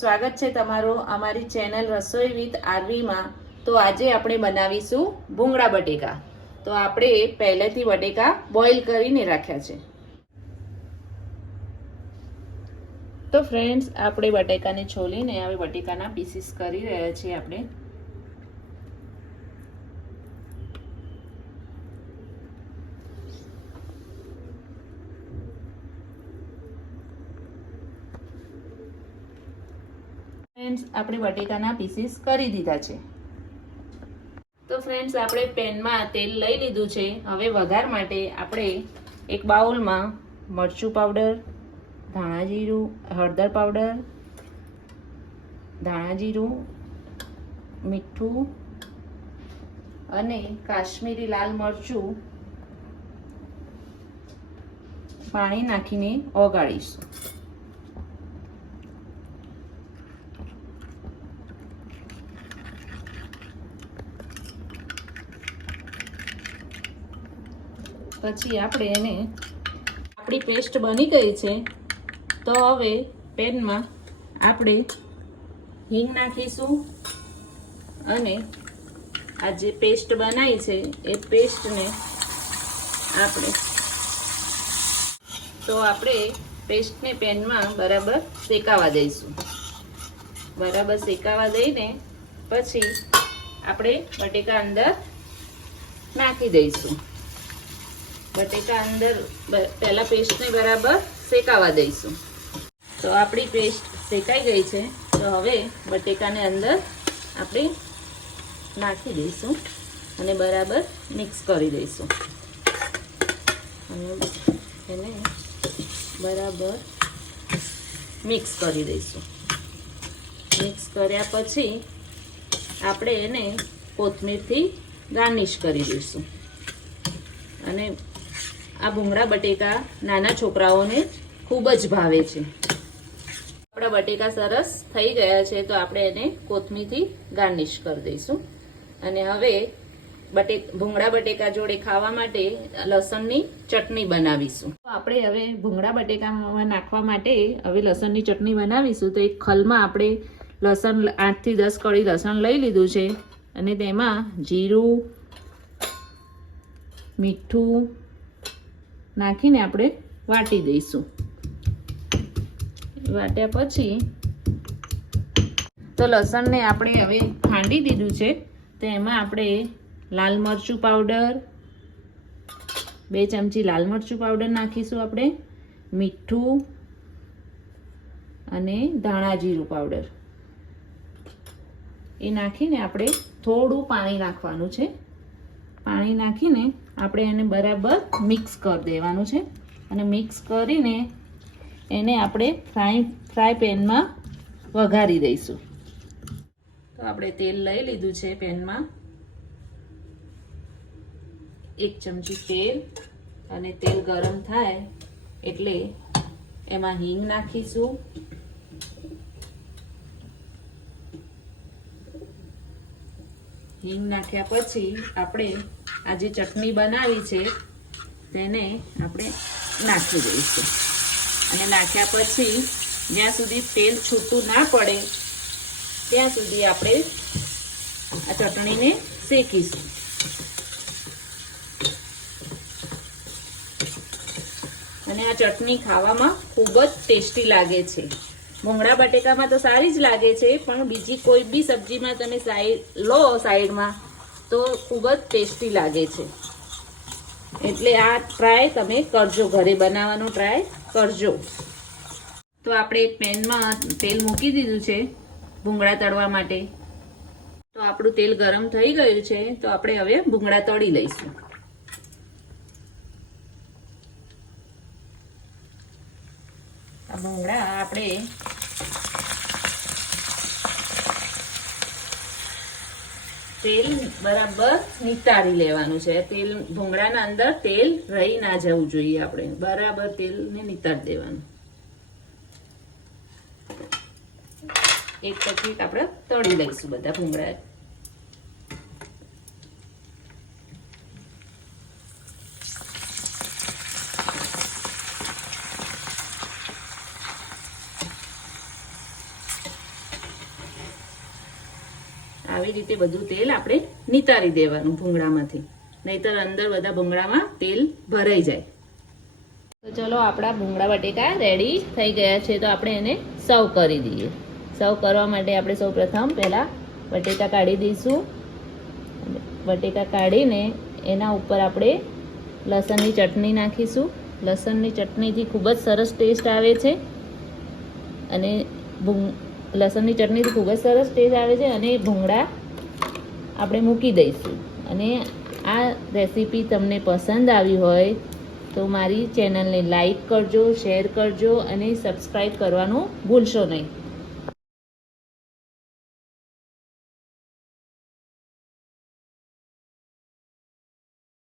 સ્વાગત છે તમારું અમારી ચેનલ રસોઈ વિથ આરવીમાં। તો આજે આપણે બનાવીશું ભૂંગળા બટેકા। તો આપણે પહેલેથી બટેકા બોઇલ કરીને રાખ્યા છે। તો ફ્રેન્ડ્સ, આપણે બટેકાને છોલીને હવે બટેકાના પીસીસ કરી રહ્યા છીએ આપણે। ફ્રેન્ડ્સ, આપણે બટેકાના પીસીસ કરી દીધા છે। તો ફ્રેન્ડ્સ, આપણે પેનમાં તેલ લઈ લીધું છે। હવે વઘાર માટે આપણે એક બાઉલમાં મરચું પાવડર, ધાણા જીરું, હળદર પાવડર, ધાણા જીરું, મીઠું અને કાશ્મીરી લાલ મરચું પાણી નાખીને ઓગાળીશું। પછી આપણે એને આપણી પેસ્ટ બની ગઈ છે। તો હવે પેનમાં આપણે હિંગ નાખીશું અને આ જે પેસ્ટ બનાવી છે એ પેસ્ટને આપણે પેસ્ટને પેનમાં બરાબર શેકાવા દઈશું। બરાબર શેકાવા દઈને પછી આપણે બટેકા અંદર નાખી દઈશું। બટેકા અંદર પહેલા પેસ્ટને બરાબર શેકાવા દઈશું। તો આપણી પેસ્ટ શેકાઈ ગઈ છે। તો હવે બટેકાને અંદર આપણે નાખી દઈશું અને બરાબર મિક્સ કરી દઈશું અને એને બરાબર મિક્સ કરી દઈશું। મિક્સ કર્યા પછી આપણે એને કોથમીરથી ગાર્નિશ કરી દઈશું। અને આ ભૂંગળા બટેકા નાના છોકરાઓને ખૂબ જ ભાવે છે। આપણા બટેકા સરસ થઈ ગયા છે। તો આપણે એને કોથમીરથી ગાર્નિશ કરી દઈશું। અને હવે ભૂંગળા બટેકા જોડે ખાવા માટે લસણની ચટણી બનાવીશું। તો આપણે હવે ભૂંગળા બટેકામાં નાખવા માટે હવે લસણની ચટણી બનાવીશું। તો એક ખલમાં આપણે લસણ 8 થી 10 કળી લસણ લઈ લીધું છે અને તેમાં જીરું, મીઠું નાખીને આપણે વાટી દઈશું। વાટ્યા પછી તો લસણને આપણે હવે ખાંડી દીધું છે। તો એમાં આપણે લાલ મરચું પાવડર 2 ચમચી લાલ મરચું પાવડર નાખીશું આપણે, મીઠું અને ધાણા જીરું પાવડર એ નાખીને આપણે થોડું પાણી નાખવાનું છે। પાણી નાખીને આપણે એને બરાબર મિક્સ કરી દેવાનું છે અને મિક્સ કરીને એને આપણે ફ્રાય પેનમાં વઘારી દઈશું। તો આપણે તેલ લઈ લીધું છે પેનમાં, 1 ચમચી તેલ, અને તેલ ગરમ થાય એટલે એમાં હિંગ નાખીશું, હિંગ નાખ્યા પછી આપણે આ જે ચટણી બનાવી છે તેને આપણે નાખી દઈશું। અને નાખ્યા પછી જ્યાં સુધી તેલ છૂટું ના પડે ત્યાં સુધી આપણે આ ચટણીને શેકીશું। અને આ ચટણી ખાવામાં ખૂબ જ ટેસ્ટી લાગે છે। ભૂંગળા બટેકામાં તો સારી જ લાગે છે, પણ બીજી કોઈ બી સબ્જીમાં તમે સાઈડમાં તો ખૂબ જ ટેસ્ટી લાગે છે। એટલે આ ટ્રાય તમે કરજો, ઘરે બનાવવાનો ટ્રાય કરજો। તો આપણે પેનમાં તેલ મૂકી દીધું છે ભૂંગળા તળવા માટે। તો આપણું તેલ ગરમ થઈ ગયું છે। તો આપણે હવે ભૂંગળા તળી લઈશું। આ ભૂંગળા આપણે તેલ બરાબર નિતારી લેવાનું છે। તેલ ભૂંગળાના અંદર તેલ રહી ના જવું જોઈએ। આપણે બરાબર તેલને નિતારી દેવાનું। એક પછી એક આપણે તળી લઈશું બધા ભૂંગળા। આવી રીતે બધું તેલ આપણે નિતારી દેવાનું ભૂંગળામાંથી, નહીતર અંદર બધા ભૂંગળામાં તેલ ભરાઈ જાય. તો ચલો આપણા ભૂંગળા બટેકા રેડી થઈ ગયા છે. તો આપણે એને સર્વ કરી દઈએ. સર્વ કરવા માટે આપણે સૌપ્રથમ પહેલાં બટેકા કાઢી દઈશું. બટેકા કાઢીને એના ઉપર આપણે લસણની ચટણી નાખીશું. લસણની ચટણીથી ખૂબ જ સરસ ટેસ્ટ આવે છે અને લસણની ચટણીથી ખૂબ જ સરસ ટેસ્ટ આવે છે અને ભૂંગળા આપણે મૂકી દઈશું. અને આ રેસીપી તમને પસંદ આવી હોય તો મારી ચેનલને લાઈક કરજો, શેર કરજો અને સબસ્ક્રાઈબ કરવાનું ભૂલશો નહીં.